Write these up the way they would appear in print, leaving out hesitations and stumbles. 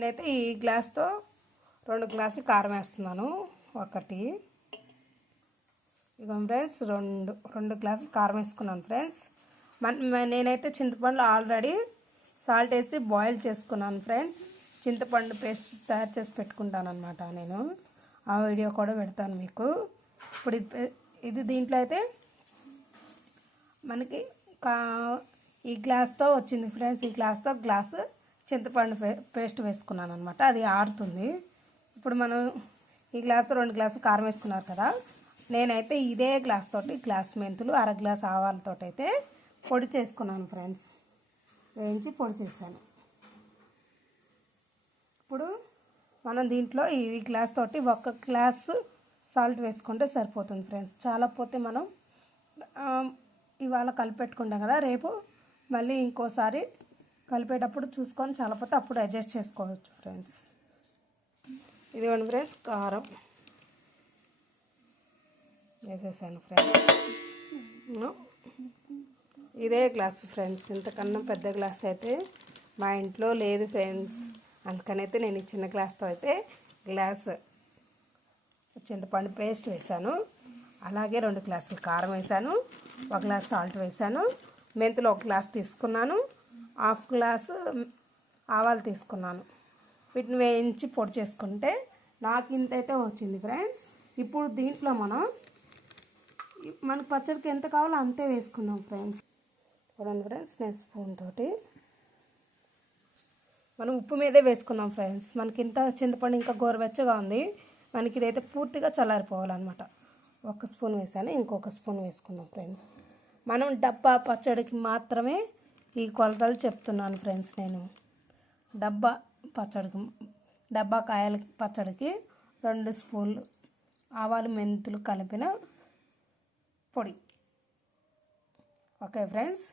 నేనైతే ఈ గ్లాస్తో 2 గ్లాసులు కారం వేస్తున్నాను. ఒకటి ఇక ఫ్రెండ్స్ రెండు గ్లాసులు కారం వేసుకున్నాను ఫ్రెండ్స్. నేనైతే చింతపండు ఆల్రెడీ సాల్ట్ వేసి బాయిల్ చేసుకున్నాను ఫ్రెండ్స్. చింతపండు పేస్ట్ తయారు చేసి పెట్టుకుంటాను అనమాట. నేను ఆ వీడియో కూడా పెడతాను మీకు. ఇప్పుడు ఇది దీంట్లో అయితే మనకి ఈ గ్లాస్తో వచ్చింది ఫ్రెండ్స్. ఈ గ్లాస్తో గ్లాసు చింతపండు పేస్ట్ వేసుకున్నాను అనమాట. అది ఆరుతుంది. ఇప్పుడు మనం ఈ గ్లాస్తో 2 గ్లాసులు కారం వేసుకున్నారు కదా. నేనైతే ఇదే గ్లాస్ తోటి గ్లాస్ మెంతులు, అర గ్లాస్ ఆవాలతో అయితే పొడి చేసుకున్నాను ఫ్రెండ్స్. వేయించి పొడి చేశాను. ఇప్పుడు మనం దీంట్లో ఈ గ్లాస్ తోటి 1 గ్లాసు సాల్ట్ వేసుకుంటే సరిపోతుంది ఫ్రెండ్స్. చాలా పోతే మనం ఇవాళ కలిపెట్టుకుంటాం కదా, రేపు మళ్ళీ ఇంకోసారి కలిపేటప్పుడు చూసుకొని చాలా పోతే అప్పుడు అడ్జస్ట్ చేసుకోవచ్చు ఫ్రెండ్స్. ఇదిగోండి ఫ్రెండ్స్, కారం వేసేసాను ఫ్రెండ్స్. ఇదే గ్లాస్ ఫ్రెండ్స్. ఇంతకన్నా పెద్ద గ్లాస్ అయితే మా ఇంట్లో లేదు ఫ్రెండ్స్. అందుకనైతే నేను ఈ చిన్న గ్లాస్తో అయితే గ్లాస్ చింతపండు పేస్ట్ వేసాను. అలాగే 2 గ్లాసులు కారం వేసాను, 1 గ్లాస్ సాల్ట్ వేసాను, మెంతులు 1 గ్లాస్ తీసుకున్నాను, 1/2 గ్లాసు ఆవాలు తీసుకున్నాను. వీటిని వేయించి పొడి చేసుకుంటే నాకు ఇంతైతే వచ్చింది ఫ్రెండ్స్. ఇప్పుడు దీంట్లో మనకు పచ్చడికి ఎంత కావాలో అంతే వేసుకున్నాం ఫ్రెండ్స్. చూడండి ఫ్రెండ్స్, నేను స్పూన్ తోటి మనం ఉప్పు మీదే వేసుకున్నాం ఫ్రెండ్స్. మనకి ఇంత చింతపండు ఇంకా గోరువెచ్చగా ఉంది. మనకి ఇదైతే పూర్తిగా చల్లారిపోవాలన్నమాట. 1 స్పూన్ వేసాను, ఇంకొక స్పూన్ వేసుకున్నాం ఫ్రెండ్స్. మనం డబ్బా పచ్చడికి మాత్రమే ఈ కొలతలు చెప్తున్నాను ఫ్రెండ్స్. నేను డబ్బా కాయల పచ్చడికి 2 స్పూన్లు ఆవాలు మెంతులు కలిపిన పొడి. ఓకే ఫ్రెండ్స్,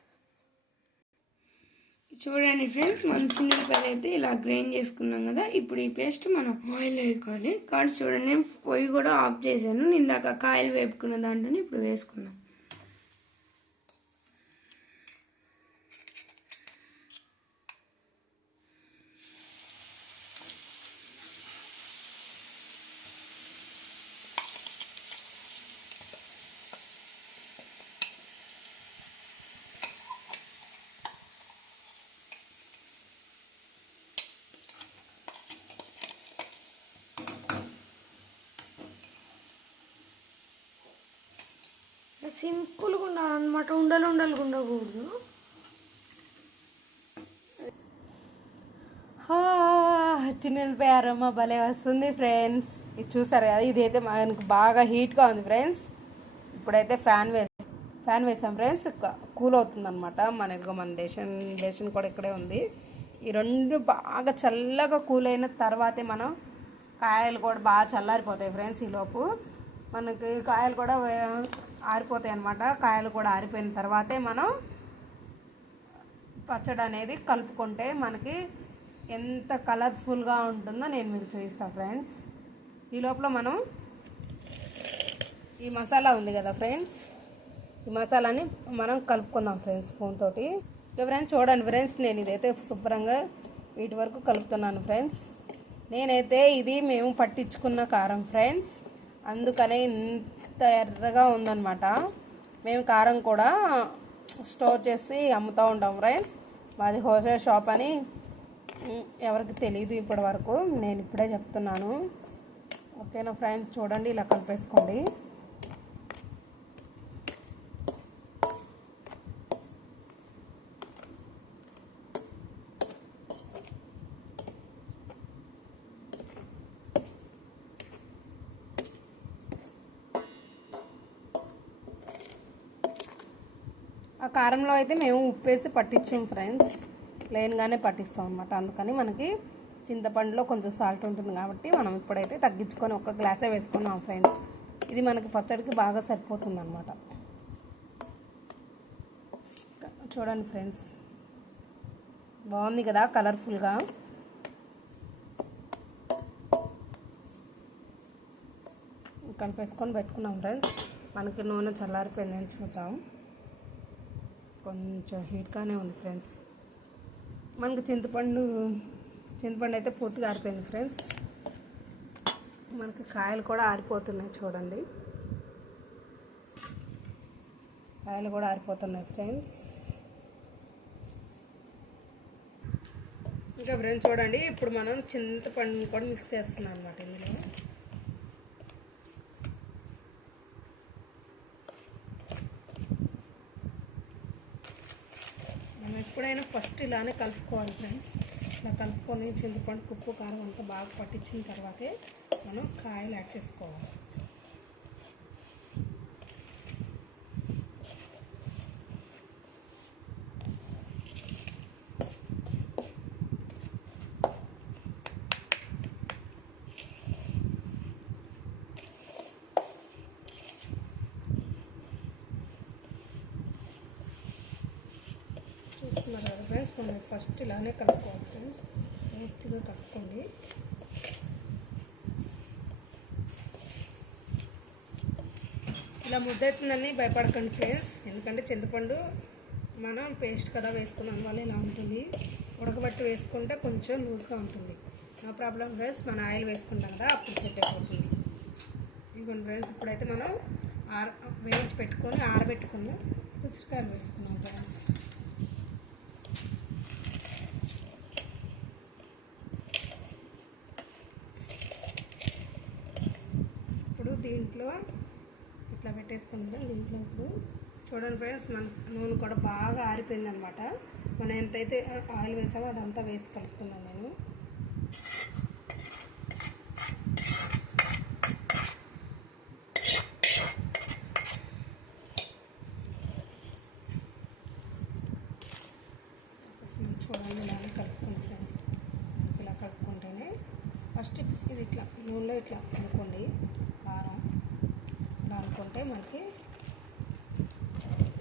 చూడండి ఫ్రెండ్స్, మనం చిన్నపాయలు అయితే ఇలా గ్రైండ్ చేసుకున్నాం కదా. ఇప్పుడు ఈ పేస్ట్ మనం ఆయిల్ వేసుకోవాలి. కాబట్టి చూడండి, నేను పొయ్యి కూడా ఆఫ్ చేశాను. నేను ఇందాక కాయలు వేపుకున్న దాంట్లోనే ఇప్పుడు వేసుకున్నాం. సింపుల్గా ఉండాలన్నమాట, ఉండలుగా ఉండకూడదు. చిన్నపాయ అరోమా భలే వస్తుంది ఫ్రెండ్స్. ఇది చూసారు కదా, ఇదైతే మనకు బాగా హీట్గా ఉంది ఫ్రెండ్స్. ఇప్పుడైతే ఫ్యాన్ వేసాం ఫ్రెండ్స్. కూల్ అవుతుంది అనమాట. మన డేషన్ కూడా ఇక్కడే ఉంది. ఈ 2 బాగా చల్లగా కూల్ అయిన తర్వాతే మనం కాయలు కూడా బాగా చల్లారిపోతాయి ఫ్రెండ్స్. ఈలోపు మనకి కాయలు కూడా ఆరిపోతాయి అన్నమాట. కాయలు కూడా ఆరిపోయిన తర్వాతే మనం పచ్చడి అనేది కలుపుకుంటే మనకి ఎంత కలర్ఫుల్గా ఉంటుందో నేను మీకు చూపిస్తాను ఫ్రెండ్స్. ఈ లోపల మనం ఈ మసాలా ఉంది కదా ఫ్రెండ్స్, ఈ మసాలాని మనం కలుపుకుందాం ఫ్రెండ్స్ స్పూన్ తోటి. ఫ్రెండ్స్ చూడండి ఫ్రెండ్స్, నేను ఇదైతే శుభ్రంగా వీటి వరకు కలుపుతున్నాను ఫ్రెండ్స్. నేనైతే ఇది మేము పట్టించుకున్న కారం ఫ్రెండ్స్, అందుకనే ఇంత ఎర్రగా ఉందన్నమాట. మేము కారం కూడా స్టోర్ చేసి అమ్ముతూ ఉంటాం ఫ్రెండ్స్. మాది హోల్సేల్ షాప్ అని ఎవరికి తెలియదు ఇప్పటి వరకు, నేను ఇప్పుడే చెప్తున్నాను. ఓకేనా ఫ్రెండ్స్, చూడండి ఇలా కలిపేసుకోండి. ఆ కారంలో అయితే మేము ఉప్పేసి పట్టించాం ఫ్రెండ్స్, ప్లెయిన్గానే పట్టిస్తాం అన్నమాట. అందుకని మనకి చింతపండులో కొంచెం సాల్ట్ ఉంటుంది కాబట్టి మనం ఇప్పుడైతే తగ్గించుకొని 1 గ్లాసే వేసుకున్నాం ఫ్రెండ్స్. ఇది మనకి పచ్చడికి బాగా సరిపోతుంది అన్నమాట. చూడండి ఫ్రెండ్స్, బాగుంది కదా కలర్ఫుల్గా. కలిపేసుకొని పెట్టుకున్నాం ఫ్రెండ్స్. మనకి నూనె చల్లారిపోయిందని చూద్దాం. కొంచెం హీట్గానే ఉంది ఫ్రెండ్స్. మనకు చింతపండు చింతపండు అయితే పూర్తిగా ఆరిపోయింది ఫ్రెండ్స్. మనకి కాయలు కూడా ఆరిపోతున్నాయి చూడండి, కాయలు కూడా ఆరిపోతున్నాయి ఫ్రెండ్స్. ఇంకా ఫ్రెండ్స్ చూడండి, ఇప్పుడు మనం చింతపండుని కూడా మిక్స్ చేస్తున్నాం అన్నమాట ఇందులో. మనం ఎప్పుడైనా ఫస్ట్ ఇలానే కలుపుకోవాలి ఫ్రెండ్స్. ఇలా కలుపుకొని చింతపండు ఉప్పు కారం అంతా బాగా పట్టించిన తర్వాతే మనం కాయలు యాడ్ చేసుకోవాలి. చూస్తున్నారు కదా ఫ్రెండ్స్, మనం ఫస్ట్ ఇలానే కలుపుకోవాలి ఫ్రెండ్స్. పూర్తిగా కలుపుకోండి. ఇలా ముద్దవుతుందని భయపడకండి ఫ్రెండ్స్, ఎందుకంటే చింతపండు మనం పేస్ట్ కదా వేసుకున్నాం వల్ల ఇలా ఉంటుంది. ఉడకబట్టి వేసుకుంటే కొంచెం లూజ్గా ఉంటుంది. నో ప్రాబ్లం ఫ్రెండ్స్, మన ఆయిల్ వేసుకుంటాం కదా అప్పుడు సెట్ అయిపోతుంది. ఇదిగోండి ఫ్రెండ్స్, ఇప్పుడైతే మనం వేయించి పెట్టుకొని ఆరబెట్టుకుందాం. ఉసిరికాయలు వేసుకున్నాం ఫ్రెండ్స్. ఇప్పుడు దీంట్లో ఇట్లా పెట్టేసుకుంటాం. దీంట్లో ఇప్పుడు చూడండి ఫ్రెండ్స్, మన నూనె కూడా బాగా ఆరిపోయింది అనమాట. మనం ఎంతైతే ఆయిల్ వేసామో అదంతా వేసి కలుపుతున్నాను నేను. చూడండి ఇలానే కలుపుకోండి ఫ్రెండ్స్. ఇలా కలుపుకుంటేనే ఫస్ట్ ఇది ఇట్లా నూనెలో ఇట్లా అనుకోండి, కారం ఇలా అనుకుంటే మనకి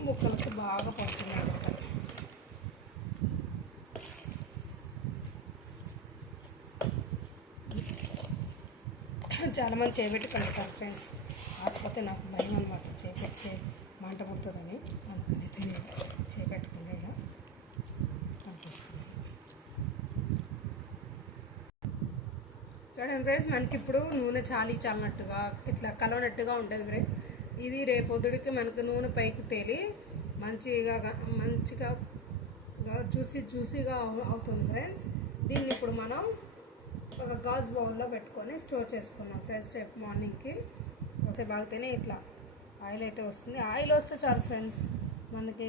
ముక్కలకు బాగా పడుతుంది అనమాట. చాలామంది చేయబెట్టి కలుపుతారు ఫ్రెండ్స్, కాకపోతే నాకు భయం అనమాట చేపెట్టి మంట పుడుతుందని, అందుకనైతే నేను చేపెట్టకుండా ఇలా కనిపిస్తుంది. చూడండి ఫ్రెండ్స్, మనకి ఇప్పుడు నూనె చాలినట్టుగా ఇట్లా కలవనట్టుగా ఉంటుంది ఫ్రెండ్స్. ఇది రేపొద్దుడికి మనకు నూనె పైకి తేలి మంచిగా జ్యూసీగా అవుతుంది ఫ్రెండ్స్. దీన్ని ఇప్పుడు మనం ఒక గాజు బౌల్లో పెట్టుకొని స్టోర్ చేసుకున్నాం ఫ్రెండ్స్. రేపు మార్నింగ్కి ఒకసారి బాగితేనే ఇట్లా ఆయిల్ అయితే వస్తుంది. ఆయిల్ వస్తే చాలు ఫ్రెండ్స్, మనకి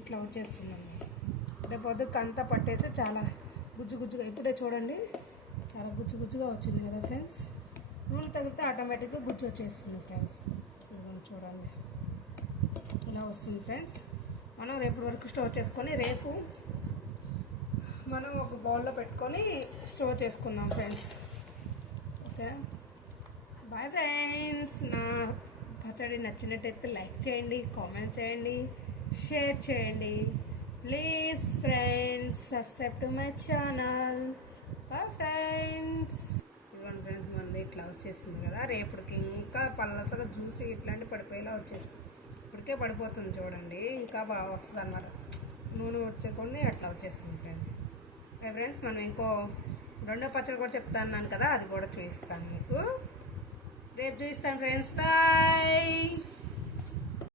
ఇట్లా వచ్చేస్తుంది. రేపు పొద్దుకి అంతా పట్టేసి చాలా గుజ్జుగా ఇప్పుడే చూడండి చాలా గుజ్జుగా వచ్చింది కదా ఫ్రెండ్స్. నూనె తగిలితే ఆటోమేటిక్గా గుజ్జు వచ్చేస్తుంది ఫ్రెండ్స్. చూడండి ఇలా వస్తుంది ఫ్రెండ్స్. మనం రేపు వరకు స్టోర్ చేసుకొని రేపు మనం ఒక బౌల్లో పెట్టుకొని స్టోర్ చేసుకున్నాం ఫ్రెండ్స్. Okay, bye friends. నా పచ్చడి నచ్చినట్టయితే లైక్ చేయండి, కామెంట్ చేయండి, షేర్ చేయండి. Please friends subscribe to my channel. Bye friends. ఇదిగోండి ఫ్రెండ్స్, మనది ఇట్లా వచ్చేసింది కదా. రేపటికి ఇంకా పల్లసగా జ్యూసీ ఇట్లాంటి పడిపోయేలా వచ్చేస్తుంది. ఇప్పటికే పడిపోతుంది చూడండి, ఇంకా బాగా వస్తుంది అన్నమాట. నూనె వచ్చేకొని అట్లా వచ్చేస్తుంది ఫ్రెండ్స్. ఫ్రెండ్స్, మనం ఇంకో రెండో పచ్చడి కూడా చెప్తాను కదా, అది కూడా చూపిస్తాను మీకు రేపు. చూపిస్తాను ఫ్రెండ్స్. బాయ్.